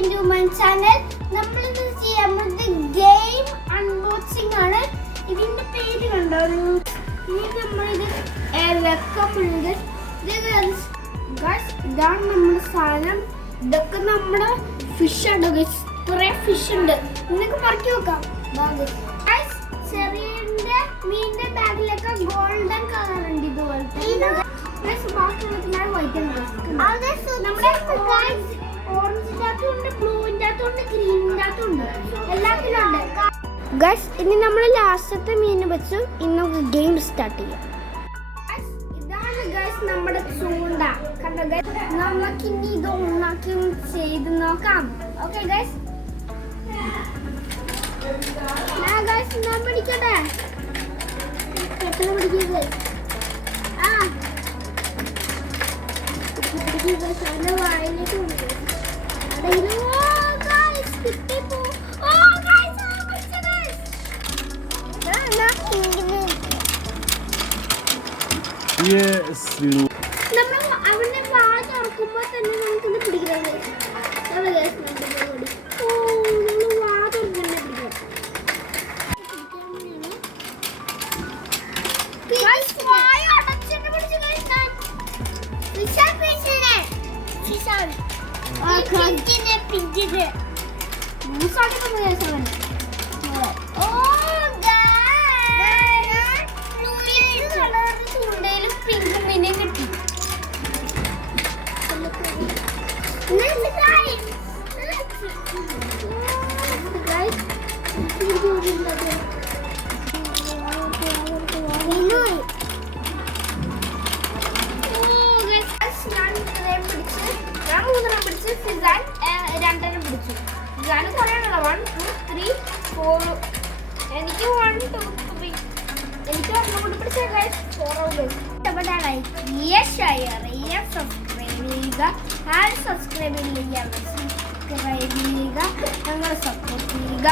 into my channel. നമ്മൾ ഇന്ന് ചെയ്യാൻ പോകുന്നത് ഗെയിം അൺബോക്സിംഗ് ആണ്. ഇതിന്റെ പേര് കണ്ടോ? ഇനി നമ്മൾ ഇത് വെക്കുന്നുണ്ട്. ഇതാണ് നമ്മുടെ സാധനം. ഇതൊക്കെ നമ്മുടെ ഫിഷ് ആണ്. കുറെ ഫിഷ് ഉണ്ട്. നിങ്ങൾക്ക് മറക്കി വെക്കാം. ചെറിയ മീനിന്റെ ബാഗിലൊക്കെ ഗോൾഡൻ കളർ ഉണ്ട്. ഇതുപോലത്തെ ഇനി നമ്മൾ ലാസ്റ്റത്തെ മീൻ വെച്ച് ഇന്ന് നമുക്ക് ഗെയിം സ്റ്റാർട്ട് ചെയ്യാം. ഇതാണ് ഗൈസ് നമ്മുടെ ചൂണ്ട. കണ്ടോ ഗൈസ്? നമുക്ക് ഇനി ഇത് ഉണ്ടാക്കി ചെയ്ത് നോക്കാം. ഓക്കെ ഗൈസ്, ഞാൻ പിടിക്കട്ടെ. പെട്ടെന്ന് പിടിക്കരുത്. വായിലേക്ക് അവന്റെ വായ തുറക്കുമ്പോ തന്നെ നമുക്കിത് പിടിക്കുന്നത്. രണ്ടെണ്ണം പിടിച്ചു. ഞാൻ കുറയാനുള്ള 1 2 3 4. എനിക്ക് 1 2 3 എനിക്ക് ഒരെണ്ണം കൂടി പിടിച്ച ലൈക്ക് ചെയ്യുക, ഷെയർ ചെയ്യുക, സബ്സ്ക്രൈബ് ചെയ്യുക. ആരും സബ്സ്ക്രൈബ് ചെയ്യുക, സബ്സ്ക്രൈബ് ചെയ്യുക, ഞങ്ങളെ സപ്പോർട്ട് ചെയ്യുക.